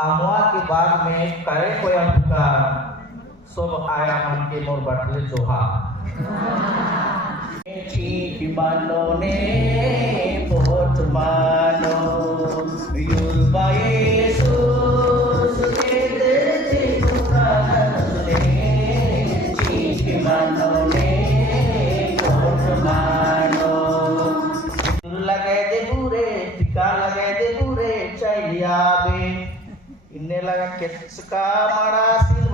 अमुआ के बाद में करे कोई पुकार सब आया मन के मोर बटले जोहा मानो ने बहुत मानो युरबा येसूस के दे पुकारने मानो ने बहुत मानो लगे दे बुरे टिका लगे दे बुरे चाहिए बे इन्हें लगा किसका मारा सीन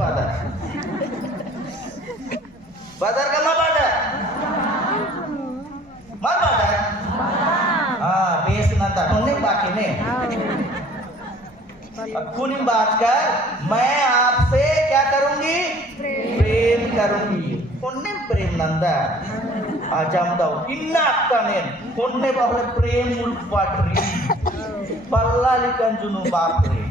बाजार का मा बाजार मार बाजार बेस नंदा होने बाकी ने कुनी बात कर मैं आपसे क्या करूंगी प्रेम करूंगी कोन्ने प्रेम नंदा आजम दाओ इन्ना कने कोन्ने बाबले प्रेम उल्पाटरी पल्ला लिखन जुनू बाप रे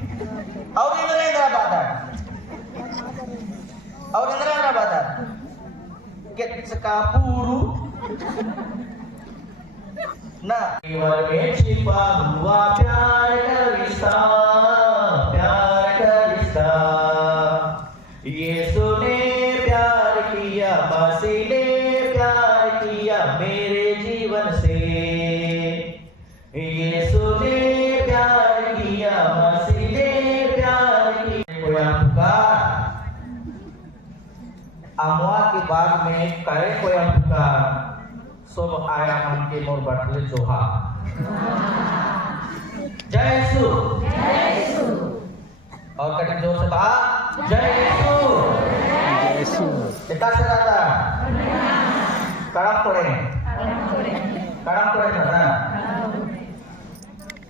और इंद्रा बाजार किसका पूरू ना केवल में छिपा हुआ प्यार का रिश्ता यीशु ने प्यार किया मसीह ने प्यार किया मेरे जीवन से यीशु ने प्यार किया मसीह ने प्यार किया पुकार अमुआ के बाद में करे कोई पुकार सब आया मन के मोर बटले जोहा जय यीशु और कटी जोर से कहा जय यीशु कितना से दादा कड़म पड़े ना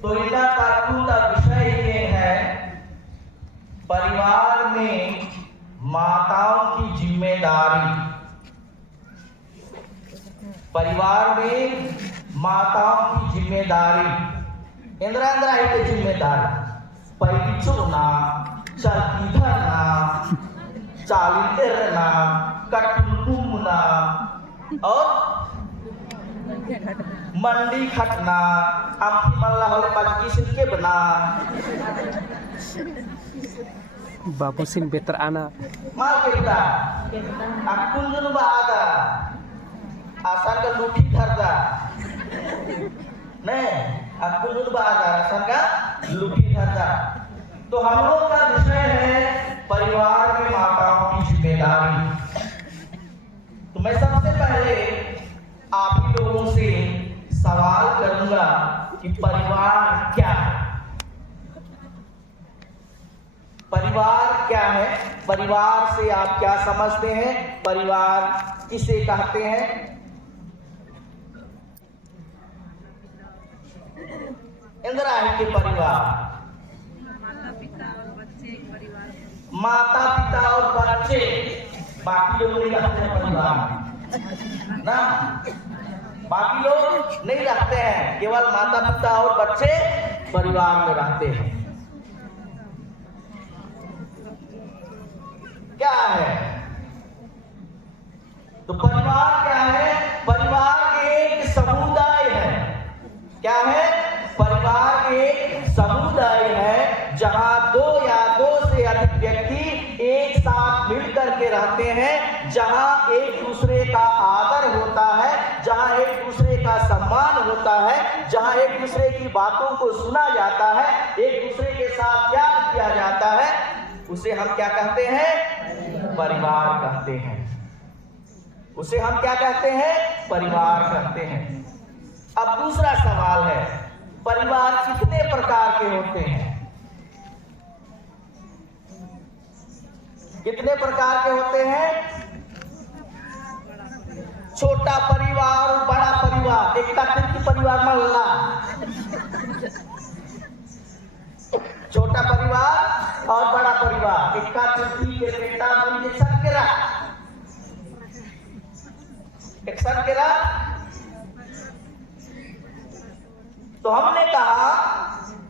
तो इनका कार्टून का विषय ये है परिवार में माताओं की जिम्मेदारी परिवार में माताओं की जिम्मेदारी इंद्रा की जिम्मेदारी पहली चुना चलती धरना चाली तेरना कटुना और मंडी खटना आपकी मल्ला होले पाजी सिन के बना बाबू सिंह बेहतर आना माल kita akun junu baada asan ka luthi dharda ne akun junu baada asan का लुटी धरता तो हम लोग का विषय है परिवार में माताओं की जिम्मेदारी तो मैं सबसे पहले आप ही लोगों से सवाल करूंगा कि परिवार क्या है परिवार क्या है परिवार से आप क्या समझते हैं परिवार किसे कहते हैं इंदिरा के परिवार माता पिता और बच्चे बाकी लोग नहीं रखते हैं परिवार ना बाकी लोग नहीं रखते हैं केवल माता पिता और बच्चे परिवार में रहते हैं क्या है तो परिवार क्या है परिवार एक समुदाय है क्या है परिवार एक समुदाय है जहां दो या दो से अधिक व्यक्ति एक साथ मिलकर के रहते हैं जहां एक दूसरे का आदर होता है जहां एक दूसरे का सम्मान होता है जहां एक दूसरे की बातों को सुना जाता है एक दूसरे के साथ प्यार किया जाता है उसे हम क्या कहते हैं परिवार कहते हैं उसे हम क्या कहते हैं परिवार कहते हैं अब दूसरा सवाल है परिवार कितने प्रकार के होते हैं कितने प्रकार के होते हैं छोटा परिवार और बड़ा परिवार एक की परिवार मोहल्ला छोटा परिवार और बड़ा परिवार इक्का तिथि के बेटा बन एक सर के तो हमने कहा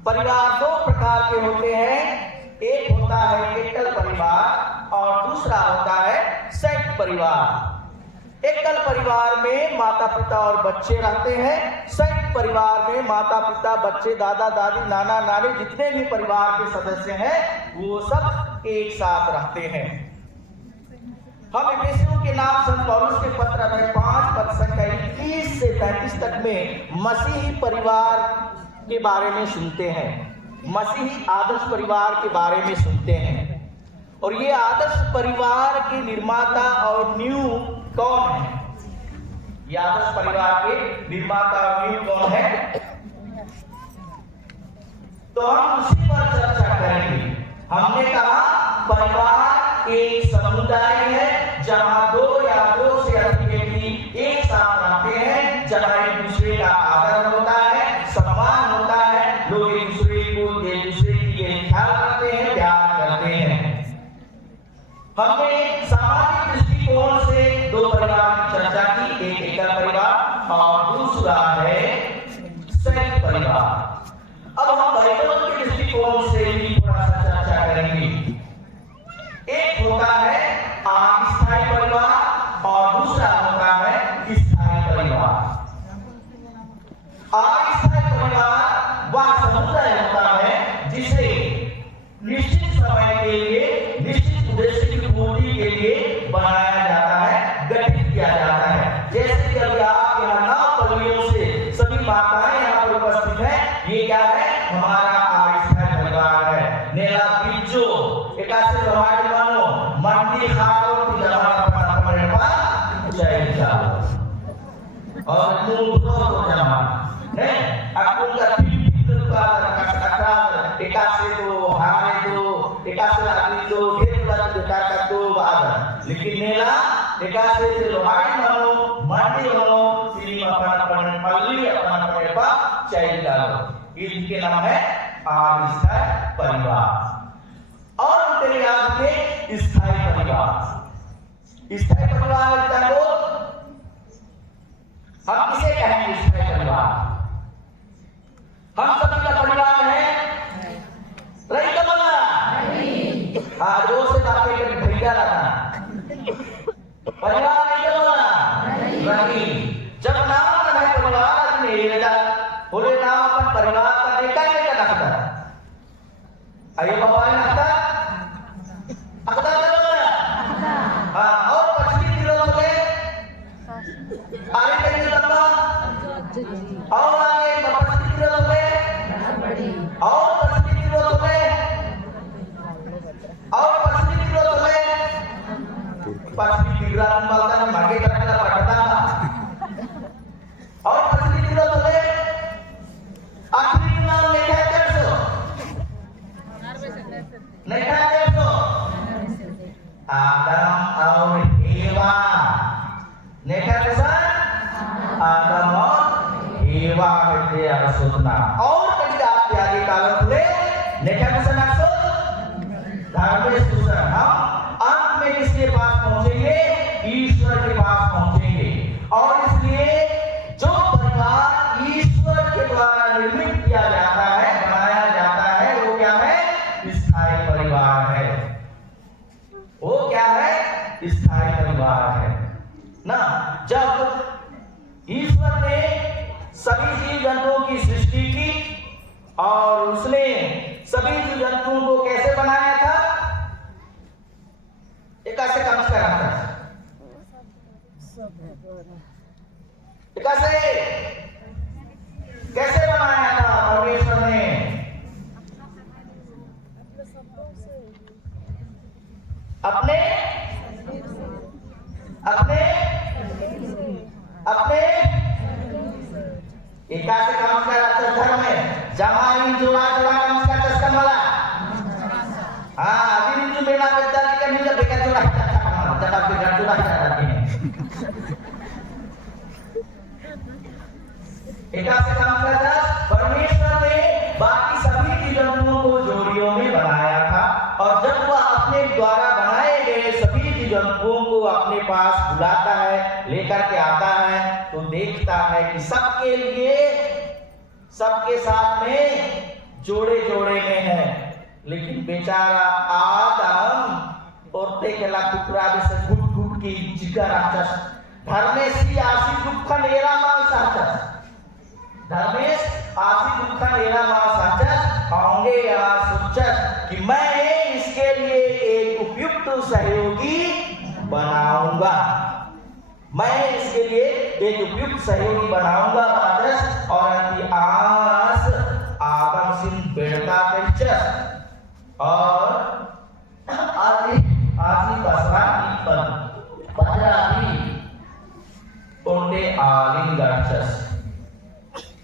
परिवार दो प्रकार के होते हैं एक होता है एकल परिवार और दूसरा होता है संयुक्त परिवार एकल परिवार में माता पिता और बच्चे रहते हैं। संयुक्त परिवार में माता पिता, बच्चे, दादा दादी, नाना नानी, जितने भी परिवार के सदस्य हैं वो सब एक साथ रहते हैं। हम इफिसियों के नाम संत पौलुस के पत्र में 5 पद संख्या 21 से 35 तक में मसीही परिवार के बारे में सुनते हैं, मसीही आदर्श परिवार के बारे में सुनते हैं। और ये आदर्श परिवार के निर्माता और नींव कौन है? ये आदर्श परिवार के निर्माता और नींव कौन है? तो हम उसी पर चर्चा करेंगे। हमने कहा परिवार एक समुदाय है जहां 2 या 2 से अधिक व्यक्ति एक साथ रहते हैं, जहां एक दूसरे का आदर होता है, सम्मान होता है, लोग एक दूसरे की ख्याल रखते हैं, प्यार करते हैं। हमने सामाजिक दृष्टिकोण से 2 परिवार की चर्चा की, एक एकल परिवार और दूसरा है संयुक्त परिवार। अब हम बाइबल के दृष्टिकोण से भी थोड़ा सा चर्चा करेंगे। एक होता है अस्थायी परिवार और दूसरा होता है स्थायी परिवार। अस्थायी परिवार वह समुदाय होता है जिसे निश्चित समय के लिए, निश्चित उद्देश्य की पूर्ति के लिए बनाया जाता है, गठित किया जाता है। जैसे कि अभी आप यहाँ 9 पल्लियों से सभी माताएं यहाँ पर उपस्थित हैं, ये क्या है? हमारा अस्थायी परिवार है। नेला बिज्जो एकासे लोहाड़ी मानो मंडी खाओ की जगह पर पड़े पा चाहिए जाओ और मूल तो जमा नहीं अकुल का तीन का अकरार एकासे तो हारे दो एकासे आदमी दो ढेर वाला बेटा का दो बार लेकिन नेला एकासे से लोहाड़ी मानो मंडी मानो सिरी अपना पड़ने पल्ली अपना पड़े पा चाहिए जाओ। इनके नाम है अस्थायी परिवार। और उनके याद के स्थायी परिवार। स्थायी परिवार को हम किसे कहेंगे? स्थायी परिवार हम सभी का परिवार है। रही का बोला हाँ जोर से बातें कर भैया रहा परिवार नहीं का बोला रही। जब नाम है परिवार ने बोले नाम अपन परिवार का निकल के रखता आइए बाबा ने रखता अकदा चलो हाँ और पछली किलो में आगे कहीं लंबा और आगे पछली किलो में और पछली किलो में और पछली किलो में पछली किलो लंबा में मागे करना पड़ता और पछली किलो में आखिरी नाम लिखा है 150 लिखा है 150 आदम और हेवा लिखा है सर आदम और हेवा के अवसुतना और कभी आप आगे कागज खुले लिखा है सर धर्मेश दूसरा हम अंत में किसके पास पहुंचेंगे? ईश्वर के पास पहुंचेंगे। और इसलिए जो परिवार ईश्वर के द्वारा निर्मित किया जाता है, बनाया जाता है, वो क्या है? स्थायी परिवार है। वो क्या है? स्थायी परिवार है ना। जब ईश्वर ने सभी जीव जंतुओं की सृष्टि की और उसने सभी जीव जंतुओं को कैसे बनाया था? एक ऐसे काम कर रहा था कैसे बनाया था परमेश्वर ने? अपने अपने अपने एकासे काम कर रहा था घर में जमाइन जोड़ा जोड़ा काम का चस्का मला हाँ दिन जो बेला बेटा का नीचे बेकार जोड़ा जब बेकार जोड़ा करते हैं एकासे काम करता परमेश्वर ने बाकी सभी जीव-जंतुओं को जोड़ियों में बनाया था और जब वह अपने द्वारा बनाए गए सभी जीव-जंतुओं को अपने पास बुलाता है, लेकर के आता है, तो देखता है कि सबके लिए सबके साथ में जोड़े जोड़े में है, लेकिन बेचारा आदम और तेकेला कुकरा जैसे घुट घुट की जिगर धर्मेशी आशी दुख नेरा माल साचस, धर्मेश आशी दुख नेरा माल साचस होंगे या सुचस कि मैं इसके लिए एक उपयुक्त सहयोगी बनाऊंगा, मैं इसके लिए एक उपयुक्त सहयोगी बनाऊंगा वाचस और अति आस आगम सिंह बेड़का कचस और आदि पसरा की पदरा भी उनके आलिंगर्चस।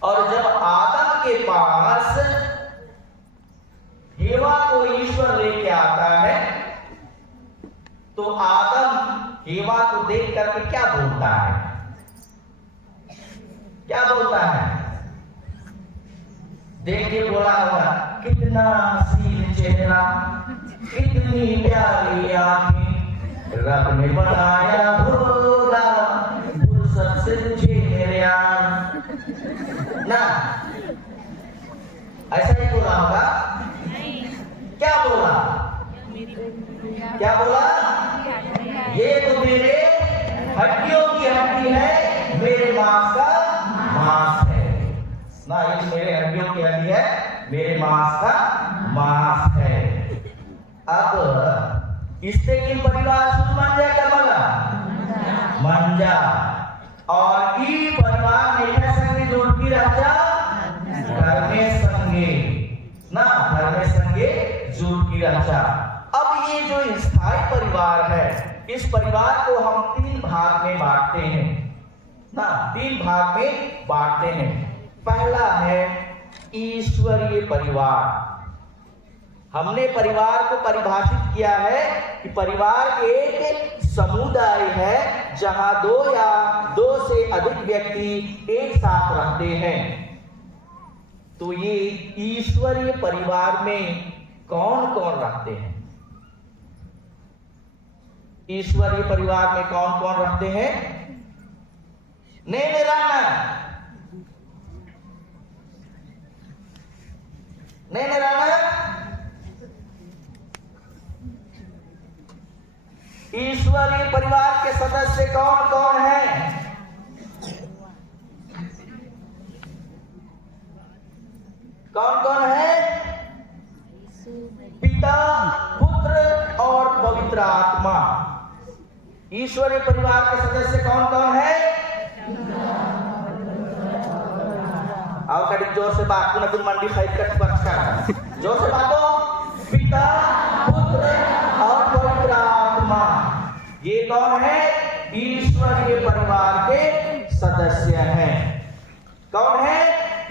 और जब आदम के पास हेवा को ईश्वर लेके आता है तो आदम हेवा को देख करके क्या बोलता है, क्या बोलता है? देख के बोला होगा कितना हसीन चेहरा, कितनी प्यारी आंखें रब ने बनाया होगा फुर्सत से तुझे मेरे ना, ऐसा ही बोला होगा? क्या बोला? क्या बोला? ये तो मेरे हड्डियों की हड्डी है, मेरे मांस का मांस है ना, ये तो मेरे हड्डियों की हड्डी है, मेरे मांस का मांस है। अब इससे की परिवार सुन मंजा क्या बोला? मंजा और ई परिवार में संगे जुड़ती रहता घर में संगे ना, घर में संगे जुड़ती रहता। अब ये जो स्थायी परिवार है, इस परिवार को हम 3 भाग में बांटते हैं ना, 3 भाग में बांटते हैं। पहला है ईश्वरीय परिवार। हमने परिवार को परिभाषित किया है कि परिवार एक समुदाय है जहां 2 या 2 से अधिक व्यक्ति एक साथ रहते हैं। तो ये ईश्वरीय परिवार में कौन कौन रहते हैं? ईश्वरीय परिवार में कौन कौन रहते हैं? नहीं राना, नहीं राना, ईश्वरीय परिवार के सदस्य कौन कौन हैं? कौन कौन है? पिता, पुत्र और पवित्र आत्मा। ईश्वरीय परिवार के सदस्य कौन कौन है? आओ कड़ी जोर से बात को, ना तुम मंडी खरीद कर पक्का जोर से बातो। पिता, पुत्र और पवित्र आत्मा, ये कौन है? ईश्वरीय परिवार के सदस्य हैं। कौन है?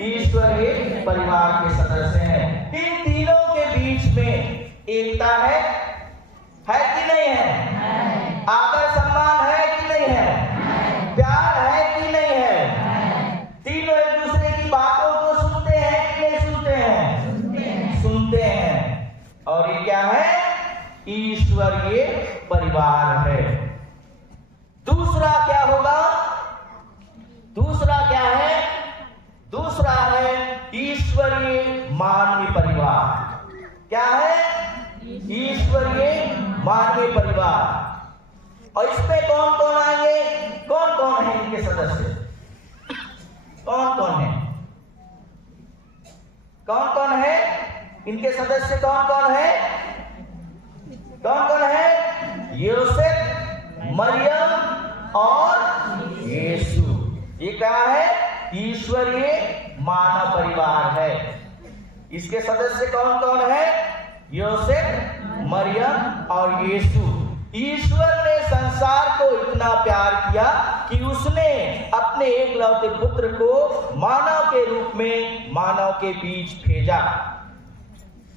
ईश्वरीय परिवार के सदस्य हैं। इन तीनों के बीच में एकता है कि नहीं है? आदर सम्मान है कि नहीं है? प्यार है कि नहीं है? तीनों एक दूसरे की बातों को सुनते हैं कि नहीं सुनते हैं? सुनते हैं। और ये क्या है? ईश्वरीय परिवार है। दूसरा क्या होगा? दूसरा क्या है? दूसरा है ईश्वरीय मानवीय परिवार। क्या है? ईश्वरीय मानवीय परिवार। और इसमें कौन कौन आएंगे? कौन कौन है इनके सदस्य? कौन कौन है? कौन कौन है इनके सदस्य? कौन कौन है? कौन कौन है? यूसुफ, मरियम और यीशु। ये क्या है? ईश्वरीय मानव परिवार है। इसके सदस्य कौन कौन है? यूसुफ, मरियम और यीशु। ईश्वर ने संसार को इतना प्यार किया कि उसने अपने एकलौते पुत्र को मानव के रूप में मानव के बीच भेजा।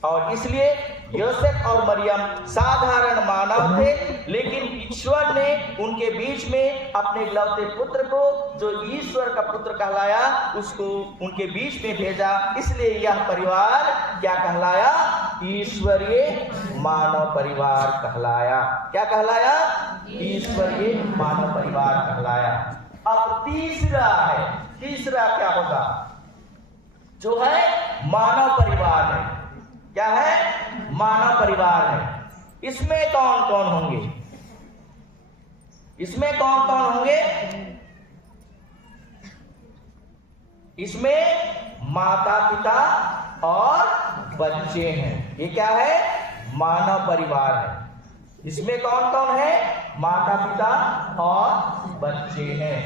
और इसलिए यूसुफ और मरियम साधारण मानव थे, लेकिन ईश्वर ने उनके बीच में अपने इकलौते पुत्र को, जो ईश्वर का पुत्र कहलाया, उसको उनके बीच में भेजा। इसलिए यह परिवार क्या कहलाया? ईश्वरीय मानव परिवार कहलाया। क्या कहलाया? ईश्वरीय मानव परिवार कहलाया। अब तीसरा है, तीसरा क्या होगा? जो है मानव परिवार है। क्या है? मानव परिवार है। इसमें कौन कौन होंगे? इसमें कौन कौन होंगे? इसमें माता पिता और बच्चे हैं। ये क्या है? मानव परिवार है। इसमें कौन कौन है? माता पिता और बच्चे हैं।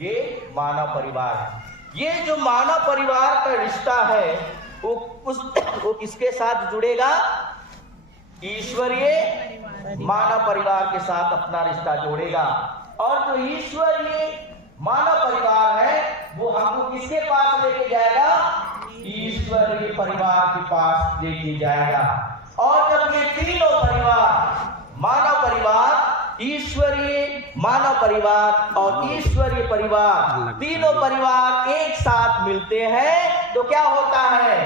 ये मानव परिवार है। ये जो मानव परिवार का रिश्ता है वो किसके साथ जुड़ेगा? ईश्वरीय मानव परिवार के साथ अपना रिश्ता जोड़ेगा। और जो ईश्वरीय मानव परिवार है वो हमको किसके पास लेके जाएगा? ईश्वरीय परिवार के पास लेके जाएगा। और जब ये तीनों परिवार, मानव परिवार, ईश्वरीय मानव परिवार और ईश्वरीय परिवार, तीनों परिवार एक साथ मिलते हैं तो क्या होता है?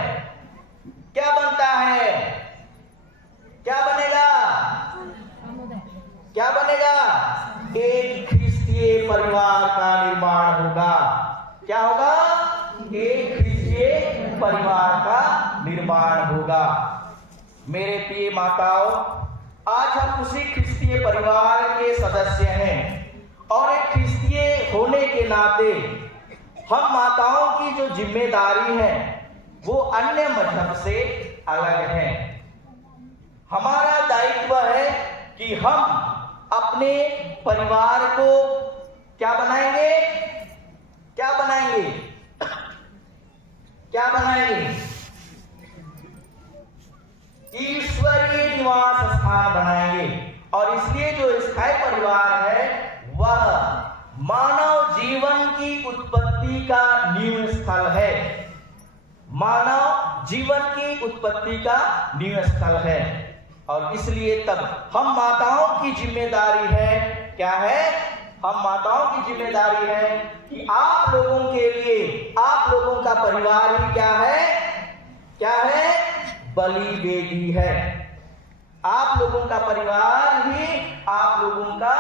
क्या बनता है? क्या बनेगा? क्या बनेगा? एक ख्रिस्तीय परिवार का निर्माण होगा। क्या होगा? एक ख्रिस्तीय परिवार का निर्माण होगा। मेरे प्रिय माताओं, आज हम उसी ख्रिस्तीय परिवार के सदस्य हैं और एक ख्रिस्तीय होने के नाते हम माताओं की जो जिम्मेदारी है वो अन्य मजहब से अलग है। हमारा दायित्व है कि हम अपने परिवार को क्या बनाएंगे? क्या बनाएंगे? क्या बनाएंगे? ईश्वरीय निवास स्थान बनाएंगे। और इसलिए जो स्थायी परिवार है वह मानव जीवन की उत्पत्ति का नींव स्थल है। मानव जीवन की उत्पत्ति का नींव स्थल है। और इसलिए तब हम माताओं की जिम्मेदारी है, क्या है? हम माताओं की जिम्मेदारी है कि आप लोगों के लिए, आप लोगों का परिवार ही क्या है? क्या है? बलि वेदी है। आप लोगों का परिवार ही आप लोगों का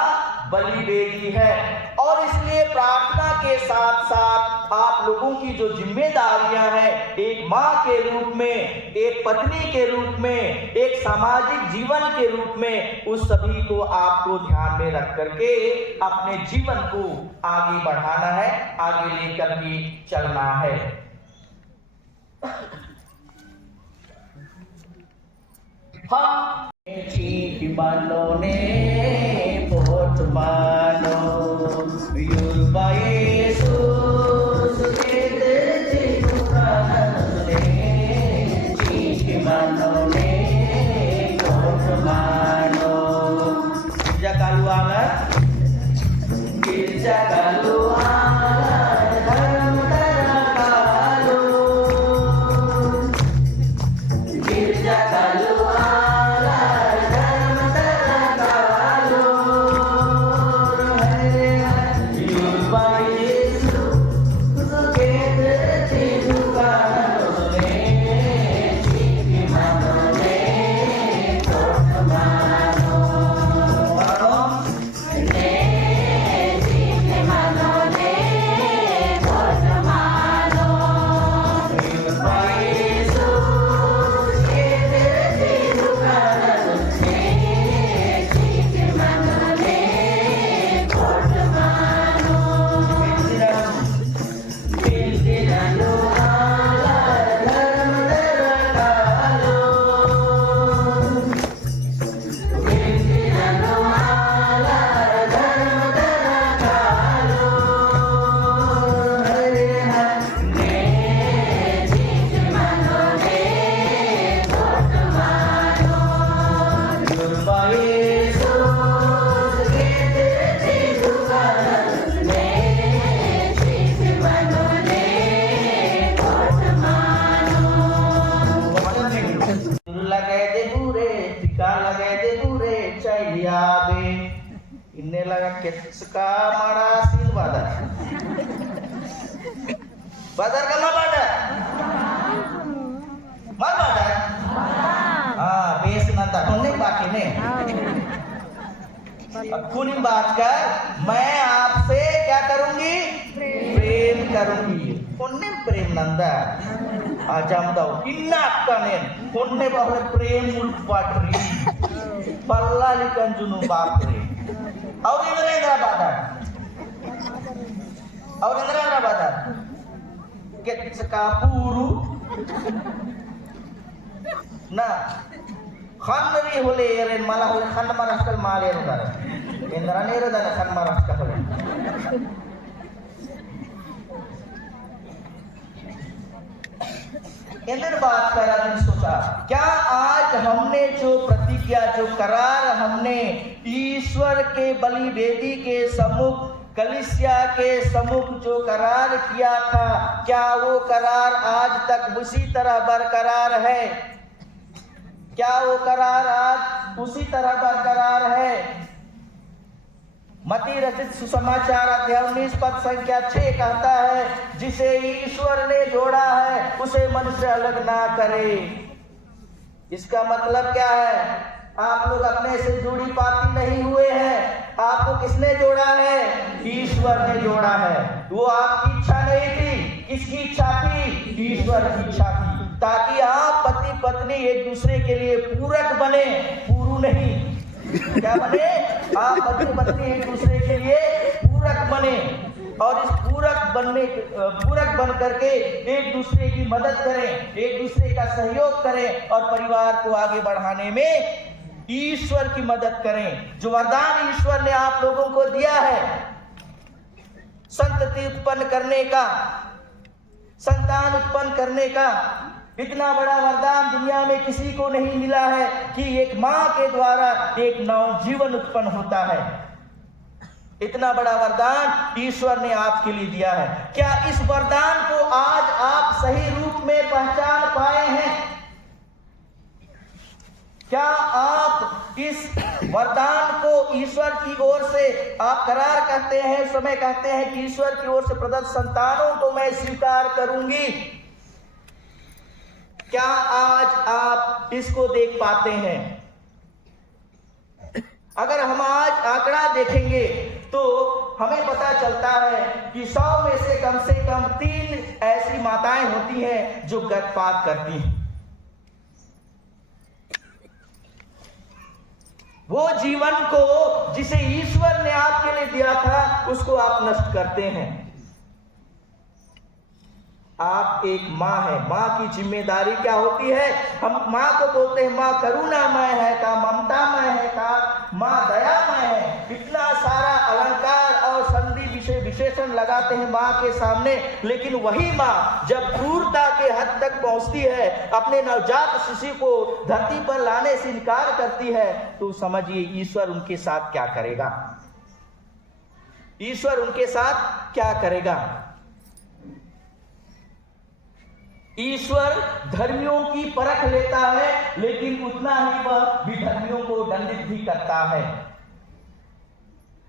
बलि वेदी है। और इसलिए प्रार्थना के साथ साथ आप लोगों की जो जिम्मेदारियां हैं, एक माँ के रूप में, एक पत्नी के रूप में, एक सामाजिक जीवन के रूप में, उस सभी को आपको ध्यान में रख करके अपने जीवन को आगे बढ़ाना है, आगे लेकर के चलना है। हम Manone Portmano Yurba Jesus Kete Manone Manone Portmano Kirja Kaluangan Kirja Kaluangan Dharam Tarakalu Kirja Kaluangan Suka marah sil badar. Badar kalau badar. Mal badar. Bes nanti kuning बाकी ने. अब कुनिम बात कर, मैं आपसे क्या करूंगी? प्रेम करूंगी. कुनिम प्रेम Nanda. Ajam tahu. Inak kanen. Kunne bahwa प्रेम उल्पाटरी. पल्ला लिखन जुनू बापरे. ಅವ್ರು ಇದರಿಂದ ಮಾತಾಡ ಅವ್ರು ಇದರಿಂದ ಮಾತಾಡ Kapuru na khanri hole eren malah hole khan maraskal male dara indra nero dana khan maraskal hole Indra बात करा दिन सोचा क्या आज हमने जो प्रतिज्ञा जो करार हमने ईश्वर के बलि वेदी के सम्मुख कलिसिया के सम्मुख जो करार किया था क्या वो करार आज तक उसी तरह बरकरार है? क्या वो करार आज उसी तरह बरकरार है? मती रचित सुसमाचार अध्याय 19 पद संख्या 6 कहता है जिसे ईश्वर ने जोड़ा है उसे मनुष्य अलग ना करे। इसका मतलब क्या है? आप लोग अपने से जुड़ी पाती नहीं हुए हैं, आपको किसने जोड़ा है? ईश्वर ने जोड़ा है। वो आपकी इच्छा नहीं थी, किसकी इच्छा थी? ईश्वर की इच्छा थी, ताकि आप पति पत्नी एक दूसरे के लिए पूरक बने, पूरु नहीं। क्या बने? आप पति पत्नी एक दूसरे के लिए पूरक बने और इस पूरक बन करके एक दूसरे की मदद करें, एक दूसरे का सहयोग करें और परिवार को आगे बढ़ाने में ईश्वर की मदद करें। जो वरदान ईश्वर ने आप लोगों को दिया है संतति उत्पन्न करने का, संतान उत्पन्न करने का, इतना बड़ा वरदान दुनिया में किसी को नहीं मिला है कि एक मां के द्वारा एक नवजीवन उत्पन्न होता है। इतना बड़ा वरदान ईश्वर ने आपके लिए दिया है। क्या इस वरदान को आज आप सही रूप में पहचान पाए हैं? क्या आप इस वरदान को ईश्वर की ओर से आप करार कहते हैं, समय कहते हैं कि ईश्वर की ओर से प्रदत्त संतानों को मैं स्वीकार करूंगी? क्या आज आप इसको देख पाते हैं? अगर हम आज आंकड़ा देखेंगे तो हमें पता चलता है कि 100 में से कम 3 ऐसी माताएं होती हैं जो गर्भपात करती हैं। वो जीवन को जिसे ईश्वर ने आपके लिए दिया था उसको आप नष्ट करते हैं। आप एक माँ है, माँ की जिम्मेदारी क्या होती है? हम माँ को बोलते हैं माँ करुणामय है का, ममतामय है का, माँ दयामय है। इतना सारा अलंकार और संधि विशेषण लगाते हैं माँ के सामने, लेकिन वही माँ जब क्रूरता के हद तक पहुंचती है, अपने नवजात शिशु को धरती पर लाने से इनकार करती है, तो समझिए ईश्वर उनके साथ क्या करेगा। ईश्वर उनके साथ क्या करेगा। ईश्वर धर्मियों की परख लेता है, लेकिन उतना ही वह विधर्मियों को दंडित भी करता है।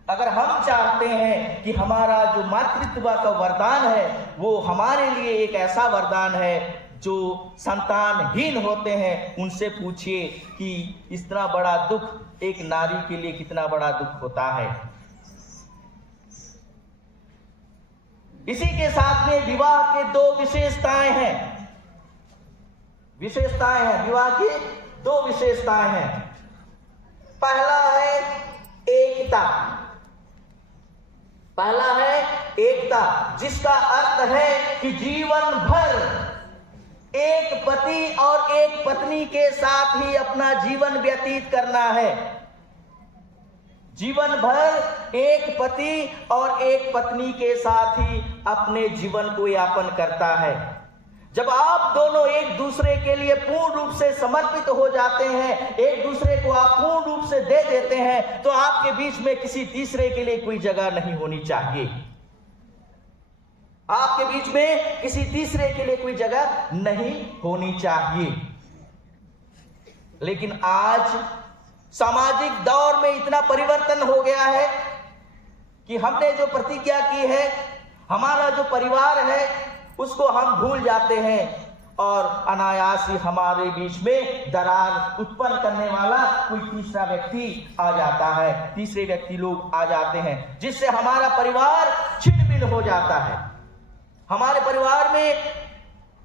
अगर हम चाहते हैं कि हमारा जो मातृत्व का वरदान है वो हमारे लिए एक ऐसा वरदान है, जो संतानहीन होते हैं उनसे पूछिए कि इतना बड़ा दुख एक नारी के लिए कितना बड़ा दुख होता है। इसी के साथ में विवाह के 2 विशेषताएं हैं। विवाह की 2 विशेषताएं हैं। पहला है एकता, जिसका अर्थ है कि जीवन भर एक पति और एक पत्नी के साथ ही अपना जीवन व्यतीत करना है। जीवन भर एक पति और एक पत्नी के साथ ही अपने जीवन को यापन करता है। जब आप दोनों एक दूसरे के लिए पूर्ण रूप से समर्पित हो जाते हैं, एक दूसरे को आप पूर्ण रूप से दे देते हैं, तो आपके बीच में किसी तीसरे के लिए कोई जगह नहीं होनी चाहिए। आपके बीच में किसी तीसरे के लिए कोई जगह नहीं होनी चाहिए। लेकिन आज सामाजिक दौर में इतना परिवर्तन हो गया है कि हमने जो प्रतिज्ञा की है, हमारा जो परिवार है, उसको हम भूल जाते हैं और अनायास ही हमारे बीच में दरार उत्पन्न करने वाला कोई तीसरा व्यक्ति आ जाता है, तीसरे व्यक्ति लोग आ जाते हैं, जिससे हमारा परिवार छिन्न-भिन्न हो जाता है। हमारे परिवार में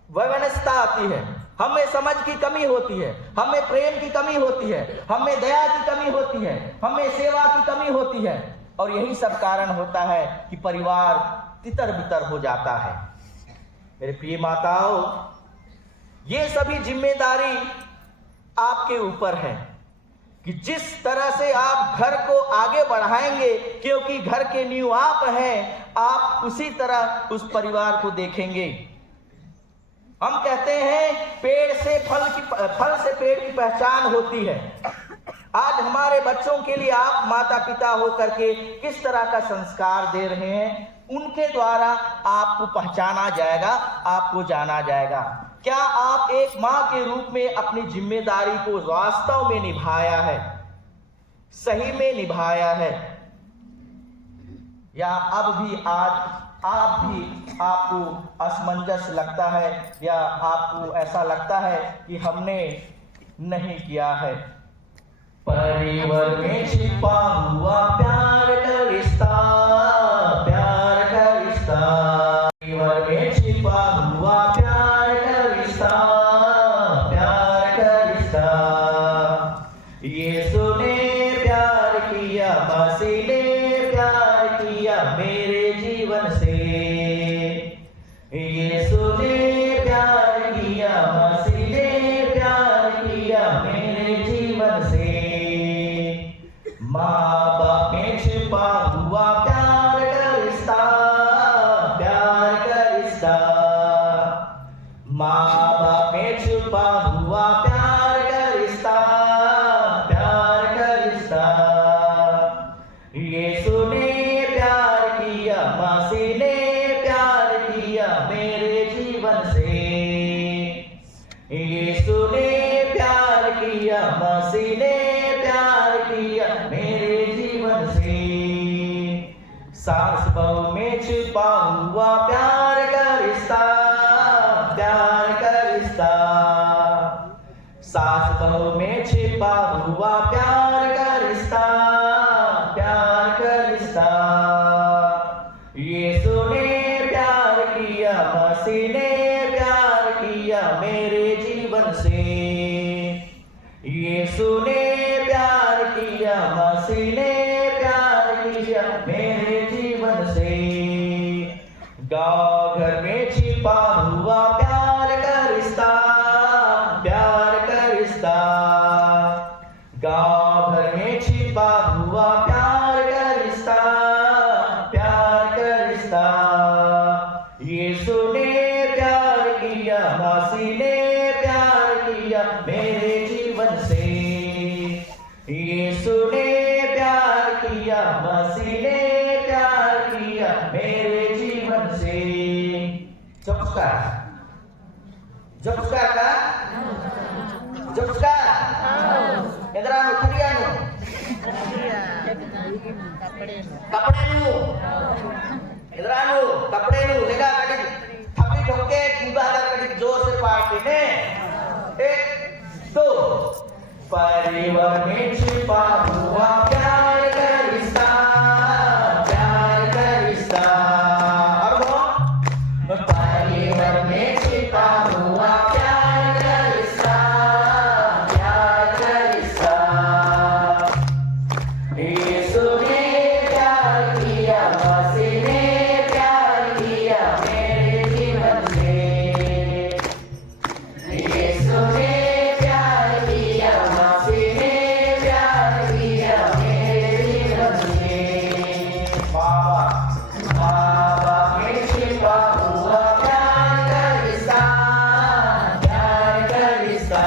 वैमनस्यता आती है, हमें समझ की कमी होती है, हमें प्रेम की कमी होती है, हमें दया की कमी होती है, हमें सेवा की कमी होती है। और यही सब कारण होता है कि परिवार तितर बितर हो जाता है। मेरे प्रिय माताओं, ये सभी जिम्मेदारी आपके ऊपर है कि जिस तरह से आप घर को आगे बढ़ाएंगे, क्योंकि घर के नींव आप हैं, आप उसी तरह उस परिवार को देखेंगे। हम कहते हैं पेड़ से फल से पेड़ की पहचान होती है। आज हमारे बच्चों के लिए आप माता पिता होकर के किस तरह का संस्कार दे रहे हैं, उनके द्वारा आपको पहचाना जाएगा, आपको जाना जाएगा। क्या आप एक मां के रूप में अपनी जिम्मेदारी को वास्तव में निभाया है, सही में निभाया है, या अब भी आपको असमंजस लगता है, या आपको ऐसा लगता है कि हमने नहीं किया है। परिवार में छिपा हुआ प्यार का रिश्ता, प्यार का रिश्ता, परिवार में छिपा हुआ प्यार का रिश्ता, प्यार का रिश्ता। यीशु ने प्यार किया, मसीह ने प्यार किया मेरे जीवन से। यीशु ने प्यार किया, मसीह ने प्यार किया मेरे जीवन से। माँ बाप में छिपा हुआ प्यार का रिश्ता, प्यार का रिश्ता। माँ बाप में छिपा हुआ प्यार का रिश्ता, प्यार का रिश्ता। यीशु ने प्यार किया, मसीह ने प्यार किया मेरे जीवन से। यीशु ने प्यार किया, मसीह ने प्यार किया मेरे जीवन से। सास बहू में छिपा हुआ प्यार का रिश्ता, प्यार का रिश्ता। सास बहू में छिपा हुआ प्यार का रिश्ता, प्यार का रिश्ता। यीशु ने प्यार किया, मसीह ने प्यार किया मेरे जीवन से। यीशु ने प्यार किया, मसीह ने प्यार किया मेरे जीवन से। गाँव घर में छिपा हुआ प्यार का रिश्ता, प्यार का रिश्ता। गाँव घर में छिपा हुआ प्यार का रिश्ता, प्यार का रिश्ता। यीशु ने प्यार किया, मसीह ने प्यार किया मेरे जीवन से। यीशु ने प्यार किया, मसीह ने प्यार किया मेरे जीवन से। चुपका चुपका का चुपका ಎದರಾನು ಖರಿಯಾನು ಕಪಡೆನು ಎದರಾನು ಕಪಡೆನು ಲೆगा कड़ी थपड़ी ठोके कूदा कड़ी जोर से पार्टी ने। एक दो। परिवार में छिपा हुआ प्यार का रिश्ता, प्यार का रिश्ता। और वो परिवार में छिपा हुआ प्यार का रिश्ता, प्यार का रिश्ता। यीशु ने प्यार किया, मसीह ने प्यार किया मेरे जीवन से। यीशु ने प्यार किया, मसीह ने प्यार किया मेरे जीवन से। बाबा में छिपा हुआ प्यार का रिश्ता, प्यार का रिश्ता।